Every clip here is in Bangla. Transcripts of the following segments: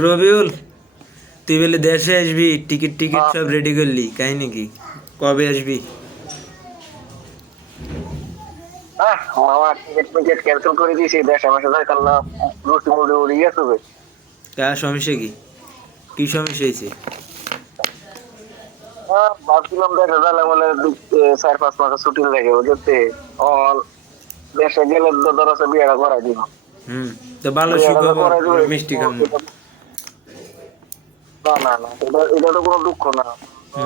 রবিউল, তুই বলে দেশে আসবি, টিকিট টিকিট সব রেডি করলি, কাই নাকি? কবে আসবি? মামা টিকিট টিকিট ক্যান্সেল করে দিয়েছি, দেশে মাসে যাইতাম না, রুটি মুড়ি উড়ে গেছে। কার সমস্যা কি? কি সমস্যা হয়েছে? ভাবছিলাম দেখা গেল বলে 4-5 মাসের ছুটি লেগে বুঝতে দেশে গেলে ধরো বিয়েটা করাই দিব। তো ভালো সুখবর, মিষ্টি খামো। না না না, এটা তো কোনো দুঃখ না।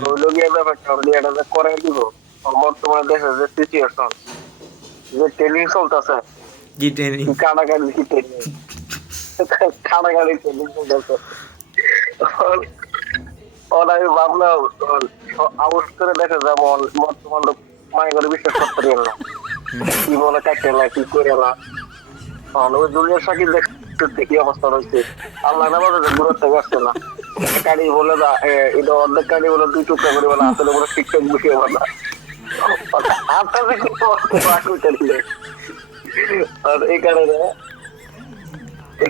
হইলো গিয়ে ব্যাপারটা বিয়েটা যে করাই দিব। বর্তমানে দেশের যে সিচুয়েশন, যে ট্রেনিং চলতেছে, কি ট্রেনিং? কাটাকাটি কি ট্রেনিং, কাটাকাটি ট্রেনিং চলতেছে। আমি ভাবলাম আউট করে দেখা যাবো বর্তমান মাই করে বিশ্বাস করতে পারি না, কি বলে কাটে না কি করে না। ওই দুনিয়ার সাকি দেখতে কি অবস্থা রয়েছে, আল্লাহ না বলে দূরত্ব আসছে না। কাড়ি বলে না এটা অর্ধেক কাড়ি বলে 2 টুকরা করে বলে আসলে বলে ঠিকঠাক বুঝিয়ে বলা আপনাদের কি আর এই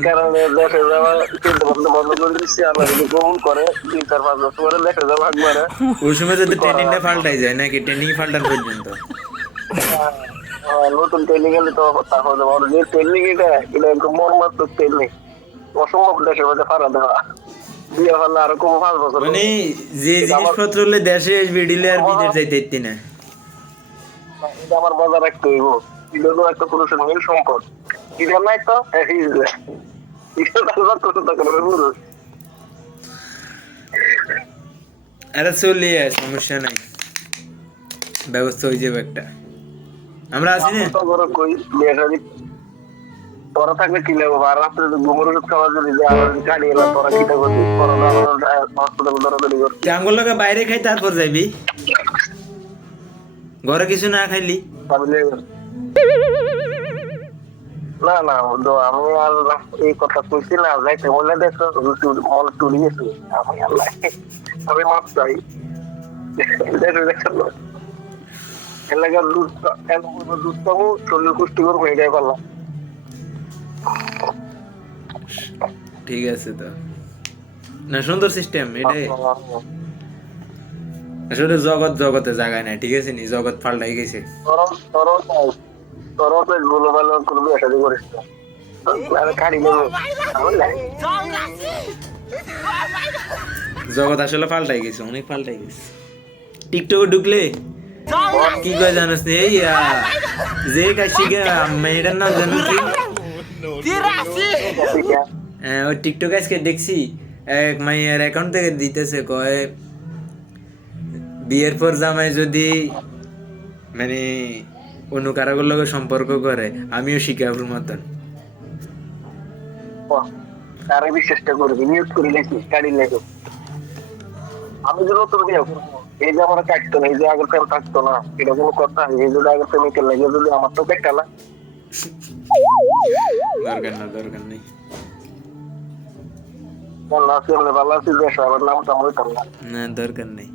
কারণে দেখে যাওয়া চিন্তা ভাবনা বন্ধ করে দিচ্ছি। আল্লাহ যদি গ্রহণ করে 3-4-5 বছর পরে দেখে যাবো একবারে। ওই সময় যদি ট্রেনিংটা পাল্টাই যায় নাকি, ট্রেনিং পাল্টার পর্যন্ত নতুন ট্রেনিং এলে তো তারপর যে ট্রেনিং এটা একদম মর্মাত্মক ট্রেনিং, অসম্ভব দেশের মধ্যে ফাড়া দেওয়া। বিয়ে হলে আরো কম 5 বছর মানে যে জিনিসপত্র হলে দেশে আসবি, ডিলে আর বিদেশ যাইতে ইত্তি না। এটা আমার বজায় রাখতে হইব। এটা তো একটা পুরুষের মেন সম্পদ। এটা নাই তো আরে চলে সমস্যা নাই, ব্যবস্থা হয়ে যাবে একটা। আমরা আছি না? তোরা থাকলে কি নেবো, আর রাত্রে ঘুমের ওষুধ খাওয়া যদি গাড়ি এলাম তোরা কিটা করবি, হসপিটাল দৌড়াদৌড়ি করবি। আঙ্গুলকে বাইরে খাই তারপর যাবি, ঘরে কিছু না খাইলি? না না আমি আর এই কথা কইছি না, যাইতে বললে দেখো মন টুরি গেছি। আমি আল্লাহ আমি মাপ চাই, এলাকার দুধ পাবো, শরীর পুষ্টিকর হয়ে যায় পারলাম। ঠিক আছে তো, না সুন্দর সিস্টেম এটাই। আসলে জগতে জায়গায় নাই, ঠিক আছে নি, জগৎ পাল্টাই গেছে। জগৎ আসলে পাল্টাই গেছে, অনেক পাল্টাই গেছে। টিকটকে ঢুকলে কি কয় জানোস নি, এই যে কাশি মেয়েটার নাম জানো কি? ওই টিকটক আজকে দেখছি, এক মাইয়ের অ্যাকাউন্ট থেকে দিতেছে, কয় বিয়ের পর জামাই যদি মানে অন্য কারাগর লগে সম্পর্ক করে, আমিও শিকাবুর মতন। তারা বিশ্বাসটা করবি, নিউজ করি নাকি গাড়ি লেগে। আমি যে নতুন বিয়ে করবো, এই যে আমার কাটতো না, এই যে আগের ফেল থাকতো না, এটা কোনো কথা। এই যদি আগের প্রেমিকের লাগে যদি আমার তো বেকালা দরকার নেই। ভালো আছি, ভালো আছি, দেশ আবার নামটা হইতাম না। না দরকার নেই।